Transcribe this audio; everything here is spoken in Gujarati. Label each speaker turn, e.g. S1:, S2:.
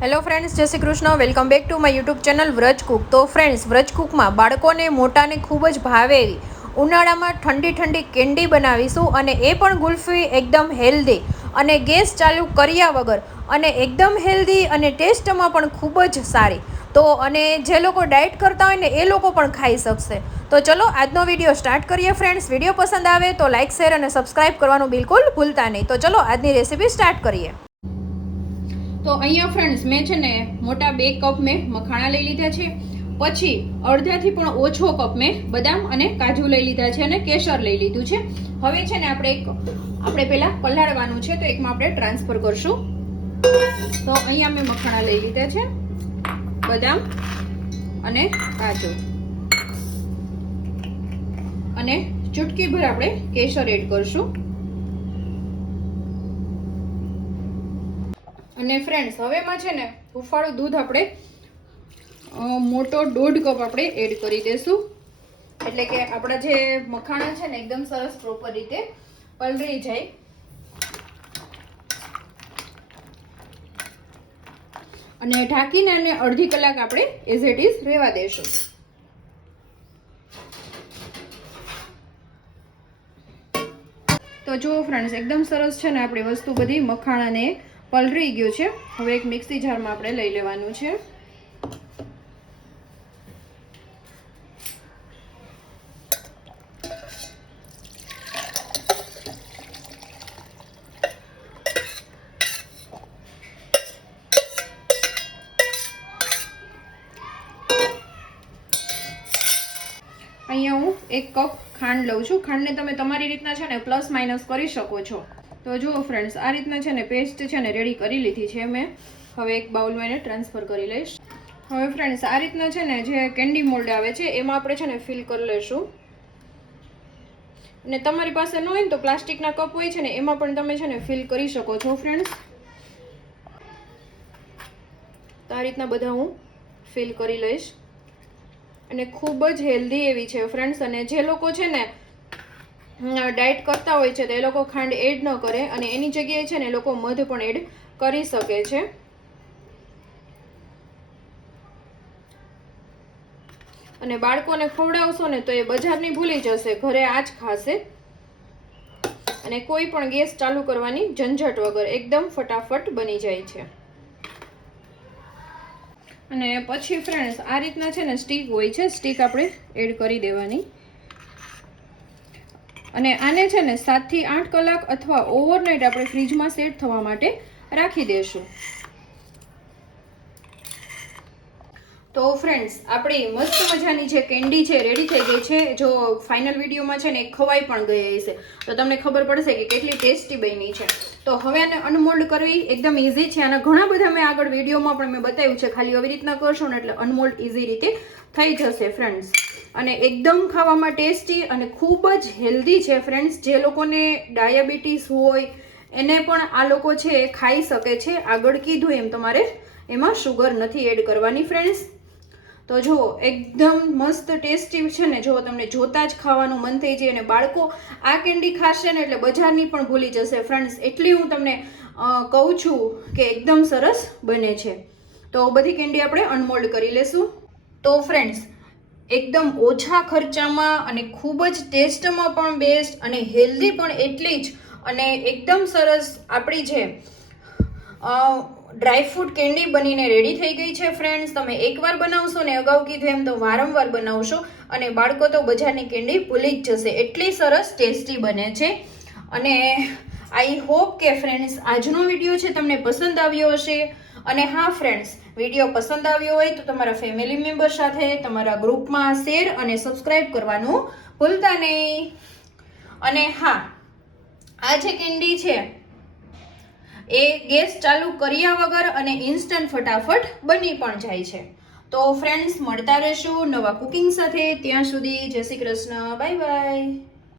S1: હેલો ફ્રેન્ડ્સ જય Shri Krishna. Welcome back to my YouTube channel Vraj cook તો ફ્રેન્ડ્સ વ્રજ કુકમાં બાળકોને મોટાને ખૂબ જ ભાવે એવી ઉનાળામાં ઠંડી ઠંડી કેન્ડી બનાવીશું અને એ પણ ગુલ્ફી એકદમ હેલ્ધી અને ગેસ ચાલુ કર્યા વગર અને એકદમ હેલ્ધી અને ટેસ્ટમાં પણ ખૂબ જ સારી. તો અને જે લોકો ડાયટ કરતા હોય ને, એ લોકો પણ ખાઈ શકશે. તો ચલો, આજનો વીડિયો સ્ટાર્ટ કરીએ ફ્રેન્ડ્સ વીડિયો પસંદ આવે તો લાઇક શેર અને સબસ્ક્રાઇબ કરવાનું બિલકુલ ભૂલતા નહીં. તો ચલો, આજની રેસીપી સ્ટાર્ટ કરીએ. તો અહીંયા ફ્રેન્ડ્સ મેં છે ને મોટા બે કપ મેં મખાણા લઈ લીધા છે. પછી અડધાથી પણ ઓછો કપ મેં બદામ અને કાજુ લઈ લીધા છે અને કેસર લઈ લીધું છે. હવે છે ને આપણે એક, આપણે પહેલાં પલાળવાનું છે તો એકમાં આપણે ટ્રાન્સફર કરશું. તો અહીંયા મેં મખાણા લઈ લીધા છે, બદામ અને કાજુ. અને ચૂટકી ભર આપણે કેસર એડ કરશું. અને ફ્રેન્ડ્સ હવેમાં છે ને હુંફાળું દૂધ આપણે મોટો દોઢ કપ આપણે એડ કરી દેશું એટલે કે આપણા જે મખાણા છે ને એકદમ સરસ પ્રોપર રીતે પલળી જાય. અને ઢાંકીને અને અડધી કલાક આપણે એઝ ઇટ ઇઝ રહેવા દેશું તો જુઓ ફ્રેન્ડ્સ એકદમ સરસ છે ને આપણી વસ્તુ બધી મખાણાને પલળી ગયું છે. હવે એક મિક્સી જારમાં આપણે લઈ લેવાનું છે. અહીંયા હું એક કપ ખાંડ લઉં છું. ખાંડને તમે તમારી રીતના છે ને પ્લસ માઇનસ કરી શકો છો. તો જુઓ ફ્રેન્ડ્સ આ રીતના છે ને પેસ્ટ છે ને રેડી કરી લીધી છે મેં. હવે એક બાઉલમાં એને ટ્રાન્સફર કરી લઈશ. હવે ફ્રેન્ડ્સ આ રીતના છે ને જે કેન્ડી મોલ્ડ આવે છે, એમાં આપણે છે ને ફિલ કરી લઈશું. અને તમારી પાસે ન હોય ને તો પ્લાસ્ટિકના કપ હોય છે ને, એમાં પણ તમે છે ને ફિલ કરી શકો છો ફ્રેન્ડ્સ તો આ રીતના બધા હું ફિલ કરી લઈશ. અને ખૂબ જ હેલ્ધી એવી છે ફ્રેન્ડ્સ અને જે લોકો છે ને ડાયટ કરતા હોય છે તો એ લોકો ખાંડ એડ ન કરે અને એની જગ્યાએ છે ને એ લોકો મધ પણ એડ કરી શકે છે. અને બાળકોને ખવડાવશો ને તો એ બજારની ભૂલી જશે, ઘરે આ જ ખાશે. અને કોઈ પણ ગેસ ચાલુ કરવાની ઝંઝટ વગર એકદમ ફટાફટ બની જાય છે. અને પછી ફ્રેન્ડ્સ આ રીતના છે ને સ્ટીક હોય છે સ્ટીક આપણે એડ કરી દેવાની. અને આને છે ને સાતથી આઠ કલાક અથવા ઓવરનાઇટ આપણે ફ્રીજમાં સેટ થવા માટે રાખી દેશું. તો ફ્રેન્ડ્સ આપણી મસ્ત મજાની જે કેન્ડી છે રેડી થઈ ગઈ છે. જો ફાઇનલ વિડીયોમાં છે ને ખવાઈ પણ ગઈ હશે. તો તમને ખબર પડશે કે કેટલી ટેસ્ટી બની છે. તો હવે આને અનમોલ્ડ કરવી એકદમ ઇઝી છે. અને ઘણા બધા મેં આગળ વિડીયોમાં પણ મેં બતાવ્યું છે. ખાલી આવી રીતના કરશો ને એટલે અનમોલ્ડ ઇઝી રીતે થઈ જશે ફ્રેન્ડ્સ અને એકદમ ખાવામાં ટેસ્ટી અને ખૂબ જ હેલ્ધી છે ફ્રેન્ડ્સ જે લોકોને ડાયાબિટીસ હોય, એને પણ આ લોકો છે ખાઈ શકે છે. આગળ કીધું એમ તમારે, એમાં શુગર નથી એડ કરવાની ફ્રેન્ડ્સ તો જુઓ એકદમ મસ્ત ટેસ્ટી છે ને, જો તમને જોતા જ ખાવાનું મન થઈ જાય અને બાળકો આ કેન્ડી ખાશે ને એટલે બજારની પણ ભૂલી જશે ફ્રેન્ડ્સ એટલી હું તમને કહું છું કે એકદમ સરસ બને છે. તો બધી કેન્ડી આપણે અનમોલ્ડ કરી લેશું. તો ફ્રેન્ડ્સ એકદમ ઓછા ખર્ચામાં અને ખૂબ જ ટેસ્ટમાં પણ બેસ્ટ અને હેલ્ધી પણ એટલી જ અને એકદમ સરસ આપણી જે ડ્રાયફ્રૂટ કેન્ડી બનીને રેડી થઈ ગઈ છે ફ્રેન્ડ્સ તમે એકવાર બનાવશો ને અગાઉ કીધું એમ તો વારંવાર બનાવશો અને બાળકો તો બજારની કેન્ડી ભૂલી જ જશે. એટલી સરસ ટેસ્ટી બને છે. અને આઈ હોપ કે ફ્રેન્ડ્સ આજનો વીડિયો છે તમને પસંદ આવ્યો હશે. અને હા ફ્રેન્ડ્સ વીડિયો પસંદ આવ્યો હોય તો તમારા ફેમિલી મેમ્બર સાથે, તમારા ગ્રુપમાં શેર અને સબસ્ક્રાઈબ કરવાનું ભૂલતા નહીં. અને હા, આ જે કેન્ડી છે, એ ગેસ ચાલુ કર્યા વગર અને ઇન્સ્ટન્ટ ફટાફટ બની પણ જાય છે. તો ફ્રેન્ડ્સ મળતા રહેશું નવા કુકિંગ સાથે. ત્યાં સુધી જય શ્રી કૃષ્ણ. Bye bye